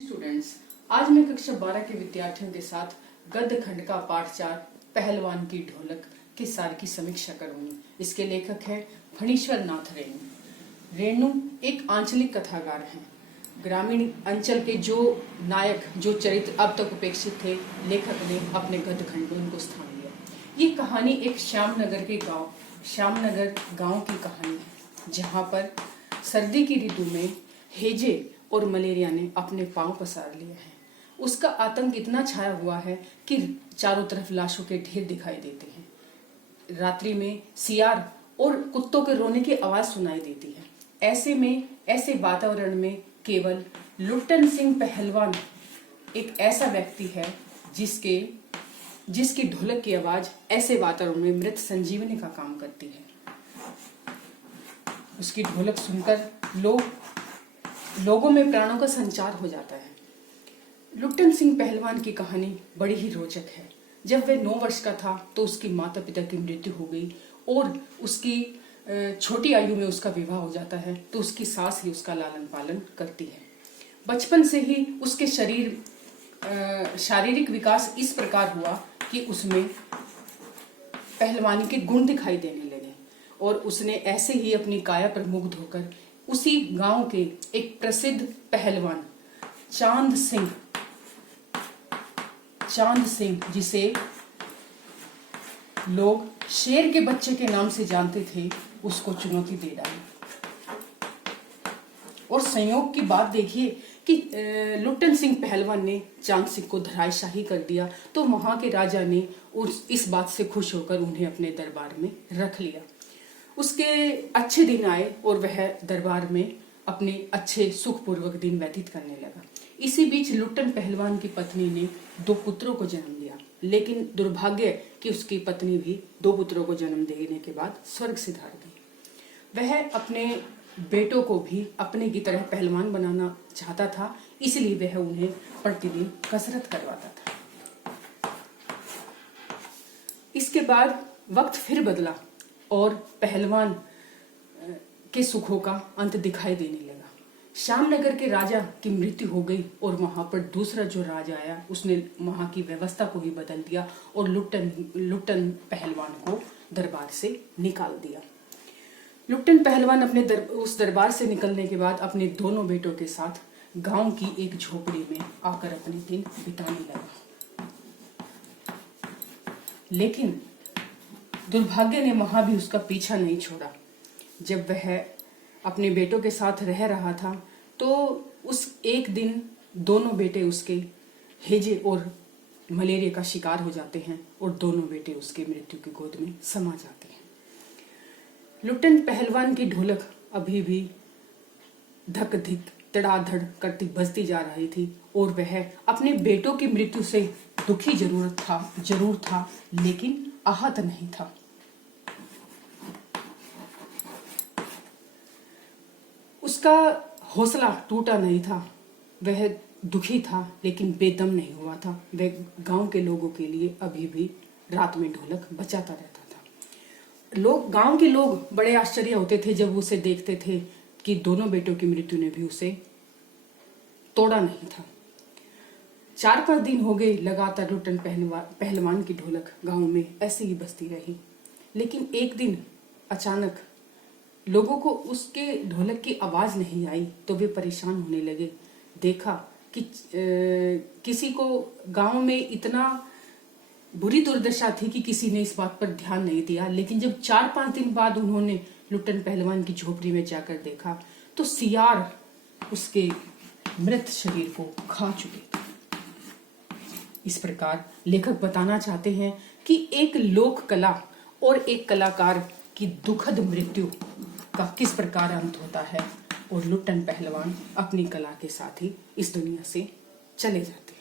Students, आज मैं कक्षा 12 के विद्यार्थियों के साथ गद्य खंड का पाठ 4 पहलवान की ढोलक के सार की समीक्षा करूंगी। इसके लेखक है फणीश्वर नाथ रेणु। रेणु एक आंचलिक कथाकार हैं। ग्रामीण अंचल के जो नायक, जो चरित्र अब तक उपेक्षित थे, लेखक ने अपने गद्य खंड में उनको स्थान दिया। ये कहानी एक श्यामनगर गांव की कहानी है, जहां पर सर्दी की ऋतु में हेजे और मलेरिया ने अपने पांव पसार लिए हैं। उसका आतंक इतना छाया हुआ है कि चारों तरफ लाशों के ढेर दिखाई देते हैं। रात्रि में सियार और कुत्तों के रोने की आवाज सुनाई देती है। ऐसे वातावरण में केवल लुट्टन सिंह पहलवान एक ऐसा व्यक्ति है जिसकी ढोलक की आवाज ऐसे वातावरण में मृत संजीवनी का काम करती है। उसकी ढोलक सुनकर लोगों में प्राणों का संचार हो जाता है। लुट्टन सिंह पहलवान की कहानी बड़ी ही रोचक है। जब वह 9 वर्ष का था तो उसके माता पिता की मृत्यु हो गई और उसकी छोटी आयु में उसका विवाह हो जाता है, तो उसकी सास ही उसका लालन पालन करती है। बचपन से ही उसके शारीरिक विकास इस प्रकार हुआ कि उसमें पहलवानी के गुण दिखाई देने लगे और उसने ऐसे ही अपनी काया पर मुग्ध होकर उसी गांव के एक प्रसिद्ध पहलवान चांद सिंह, जिसे लोग शेर के बच्चे के नाम से जानते थे, उसको चुनौती दे डाली। और संयोग की बात देखिए कि लुट्टन सिंह पहलवान ने चांद सिंह को धराशायी कर दिया, तो वहां के राजा ने इस बात से खुश होकर उन्हें अपने दरबार में रख लिया। उसके अच्छे दिन आए और वह दरबार में अपने अच्छे सुखपूर्वक दिन व्यतीत करने लगा। इसी बीच लुट्टन पहलवान की पत्नी ने 2 पुत्रों को जन्म दिया, लेकिन दुर्भाग्य कि उसकी पत्नी भी 2 पुत्रों को जन्म देने के बाद स्वर्ग सिधार गई। वह अपने बेटों को भी अपने की तरह पहलवान बनाना चाहता था, इसलिए वह उन्हें प्रतिदिन कसरत करवाता था। इसके बाद वक्त फिर बदला और पहलवान के सुखों का अंत दिखाई देने लगा। श्यामनगर के राजा की मृत्यु हो गई और वहां पर दूसरा जो राजा आया, उसने वहां की व्यवस्था को ही बदल दिया और लुट्टन पहलवान को दरबार से निकाल दिया। लुट्टन पहलवान उस दरबार से निकलने के बाद अपने दोनों बेटों के साथ गांव की एक झोपड़ी में आकर अपने दिन बिताने लगा। लेकिन दुर्भाग्य ने वहां भी उसका पीछा नहीं छोड़ा। जब वह अपने बेटों के साथ रह रहा था, तो उस एक दिन दोनों बेटे उसके हेजे और मलेरिया का शिकार हो जाते हैं और दोनों बेटे उसके मृत्यु की गोद में समा जाते हैं। लुट्टन पहलवान की ढोलक अभी भी धक धिक तड़ाधड़ करती बजती जा रही थी और वह अपने बेटों की मृत्यु से दुखी जरूर था, लेकिन आहत नहीं था। उसका हौसला टूटा नहीं था। वह दुखी था लेकिन बेदम नहीं हुआ था। वह गांव के लोगों के लिए अभी भी रात में ढोलक बजाता रहता था। गांव के लोग बड़े आश्चर्य होते थे जब उसे देखते थे कि दोनों बेटों की मृत्यु ने भी उसे तोड़ा नहीं था। 4-5 दिन हो गए लगातार लुट्टन पहलवान की ढोलक गांव में ऐसे ही बजती रही। लेकिन एक दिन अचानक लोगों को उसके ढोलक की आवाज नहीं आई तो वे परेशान होने लगे। देखा कि किसी को गांव में इतना बुरी दुर्दशा थी कि किसी ने इस बात पर ध्यान नहीं दिया। लेकिन जब 4-5 दिन बाद उन्होंने लुट्टन पहलवान की झोपड़ी में जाकर देखा तो सियार उसके मृत शरीर को खा चुके थे। इस प्रकार लेखक बताना चाहते हैं कि एक लोक कला और एक कलाकार की दुखद मृत्यु का किस प्रकार अंत होता है और लुट्टन पहलवान अपनी कला के साथ ही इस दुनिया से चले जाते हैं।